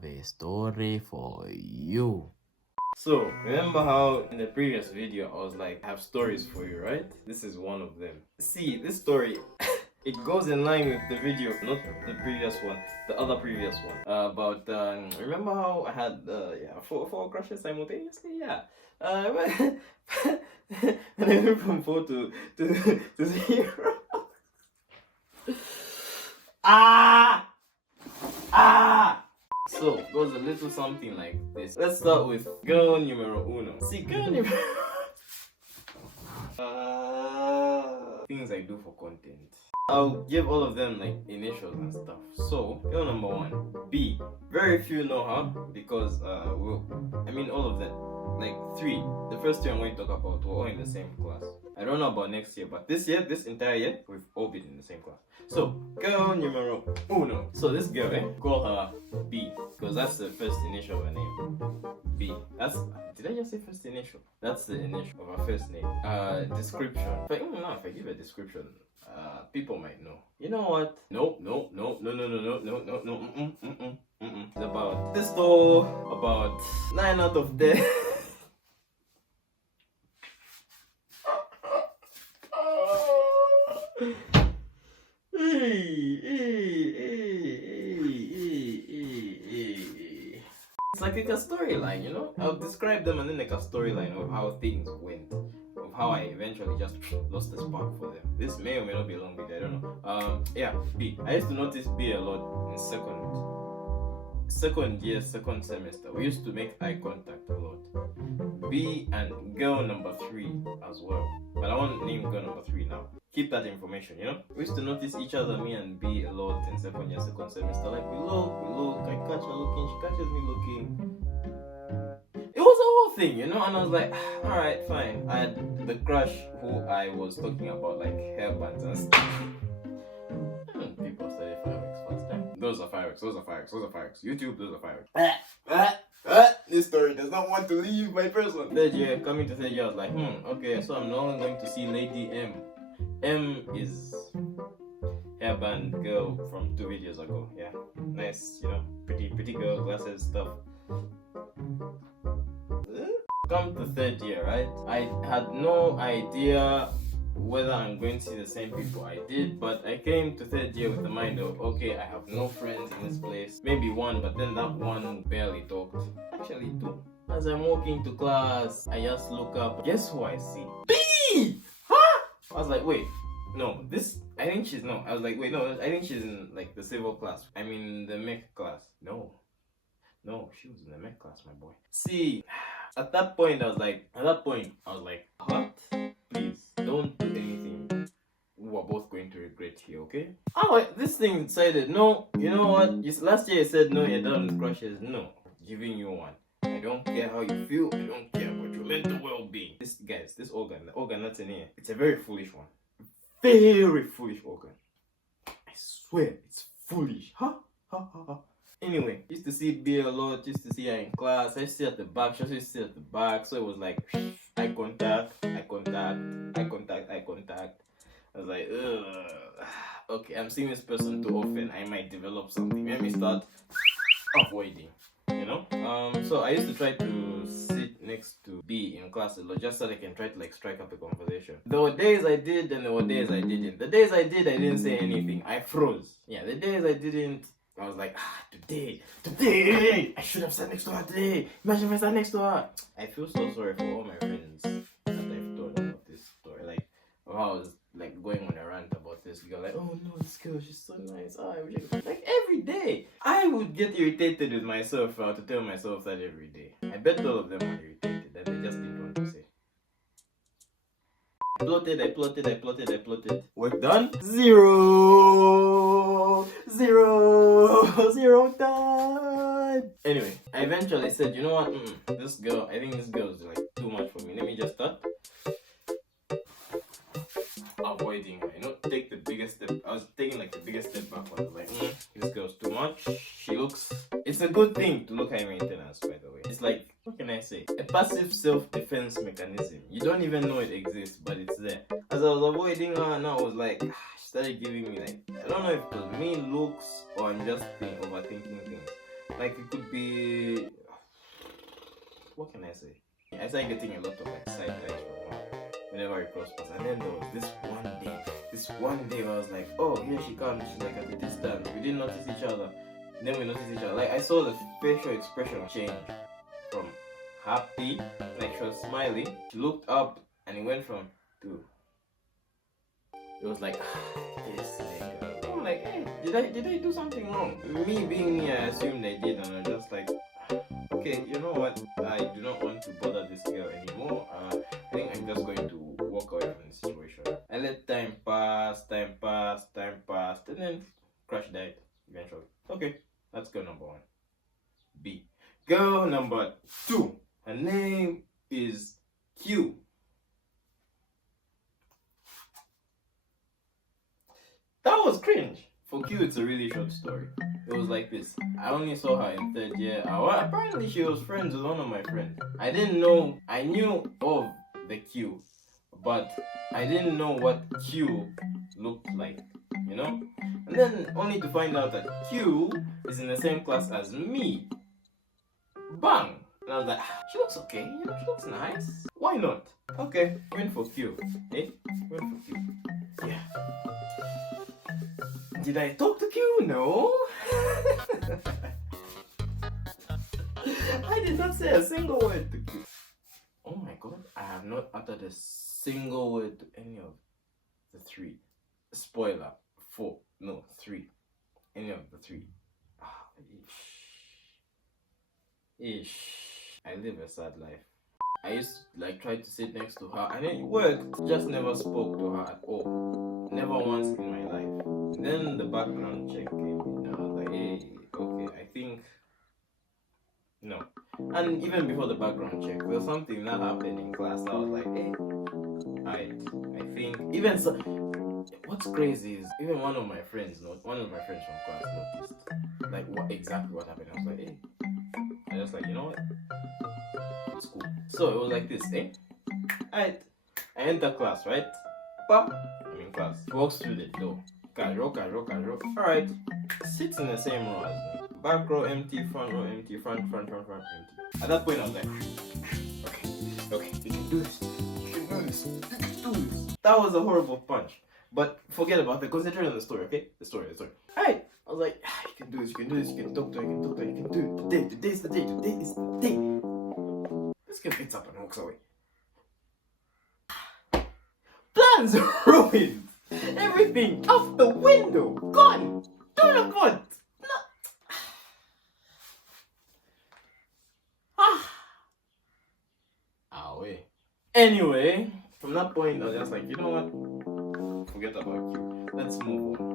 have a story for you. So, remember how in the previous video I was like, I have stories for you, right? This is one of them. See, this story, it goes in line with the video, not the previous one, the other previous one. About, remember how I had, four crushes simultaneously? Yeah. When I went from 4 to 0. Ah! Ah! So, it goes a little something like this. Let's start with girl numero uno. See, girl numero... things I do for content. I'll give all of them like initials and stuff. So, girl number 1, B. Very few know her because, all of them. Like 3. The first 2 I'm going to talk about were all in the same class. I don't know about next year, but this year, this entire year, we've all been in the same class. So, girl numero uno. So this girl, call her B, because that's the first initial of her name. B. Did I just say first initial? That's the initial of her first name. Description. If I give a description, people might know. You know what? No. It's about this door, about 9 out of 10. It's like a storyline, you know? I'll describe them and then like a storyline of how things went. Of how I eventually just lost the spark for them. This may or may not be a long video, I don't know. B. I used to notice B a lot in second year, second semester. We used to make eye contact a lot. B and girl number 3 as well. But I won't name girl number 3 now. Keep that information, you know? We used to notice each other, me and B, a lot in second year, second semester. Like, we look, I catch her looking, she catches me looking. It was a whole thing, you know? And I was like, alright, fine. I had the crush who I was talking about, like, hairbands and stuff. People study fireworks first time. Those are fireworks. YouTube, those are fireworks. This story does not want to leave my person. Third year, coming to third year, I was like, okay, so I'm no longer going to see Lady M. M is hairband girl from 2 videos ago. Yeah, nice, you know, pretty girl, glasses, stuff. Come to third year, right? I had no idea whether I'm going to see the same people I did, but I came to third year with the mind of, okay, I have no friends in this place. Maybe 1, but then that 1 barely talked. Actually 2. As I'm walking to class, I just look up. Guess who I see? B! Huh? I was like, wait, no, I think she's in like the civil class. I mean the mech class. No, she was in the mech class, my boy. See, at that point I was like, what? Please, don't do anything we're both going to regret here, okay? This thing decided, no, you know what? Last year you said no, you're done with crushes. No, giving you one. I don't care how you feel, I don't care about your mental well-being. This organ that's in here, it's a very foolish one. Very foolish organ. I swear, it's foolish. Anyway, used to see B a lot, used to see her in class. I used to sit at the back, she used to sit at the back. So it was like, eye contact. I was like, ugh. Okay, I'm seeing this person too often. I might develop something. Let me start avoiding, you know? So I used to try to sit next to B in class a lot, just so I can try to like strike up a conversation. There were days I did and there were days I didn't. The days I did, I didn't say anything. I froze. Yeah, the days I didn't, I was like, today, I should have sat next to her today. Imagine if I sat next to her. I feel so sorry for all my friends that I've told about this story. Like, how I was like going on a rant about this girl, like, oh no, this girl, she's so nice. I wish I could. Like every day, I would get irritated with myself to tell myself that every day. I bet all of them were irritated and they just didn't want to say. I plotted. Work done? Zero done. Anyway, I eventually said, you know what? I think this girl is like too much for me. Let me just start avoiding her, you know, take the biggest step. I was taking like the biggest step backwards. Like, this girl's too much. It's a good thing to look high maintenance, by the way. It's like, what can I say? A passive self-defense mechanism. You don't even know it exists, but it's there. As I was avoiding her, now I was like, she started giving me like, I don't know if it was me looks or I'm just overthinking things. Like it could be, what can I say? I started getting a lot of like side eyes from her whenever we cross paths. And then there was this one day where I was like, oh, here she comes. She's like at a distance. We didn't notice each other. And then we noticed each other. Like I saw the facial expression change from happy, like she was smiling. She looked up and it went from to. It was like this nigga. I'm like, hey, did I do something wrong? Me being me, I assumed I did, and I'm just like, okay, you know what? I do not want to bother this girl anymore. I think I'm just going to walk away from the situation. I let time pass, and then Crush died eventually. Okay, that's girl number one. B. Girl number two. Her name is Q. That was cringe. For Q, it's a really short story. It was like this. I only saw her in third year. Apparently, she was friends with one of my friends. I didn't know. I knew of the Q, but I didn't know what Q looked like. You know? And then only to find out that Q is in the same class as me. Bang! And I was like, she looks okay. You know, she looks nice. Why not? Okay, went for Q. Eh? Went for Q. Yeah. Did I talk to Q? No. I did not say a single word to Q. Oh my god, I have not uttered a single word to any of the three. Spoiler, 4. No, 3. Any of the 3. Ish. I live a sad life. I used to like try to sit next to her and it worked. Just never spoke to her at all. Never once in my life. And then the background check came in and I was like, hey, okay, I think no. And even before the background check, there was something that happened in class. I was like, hey, I think even so. What's crazy is even one of my friends from class noticed like what happened. I was like, hey, I was like, you know what? It's cool. So it was like this, eh? I enter class, right? I'm in class. Walks through the door. Casual. Alright. Sits in the same row as me. Back row empty, front row empty, front empty. At that point I was like, okay, you can do this. That was a horrible punch. But forget about it. Concentrate on the story, okay? The story. Alright. I was like, you can do this, you can talk to her, you can do it. Today is the day. This girl gets up and walks away. Plans ruined. Everything out the window. Gone. Don't know what. Away. Anyway, from that point, I was just like, you know what? Forget about you. Let's move on.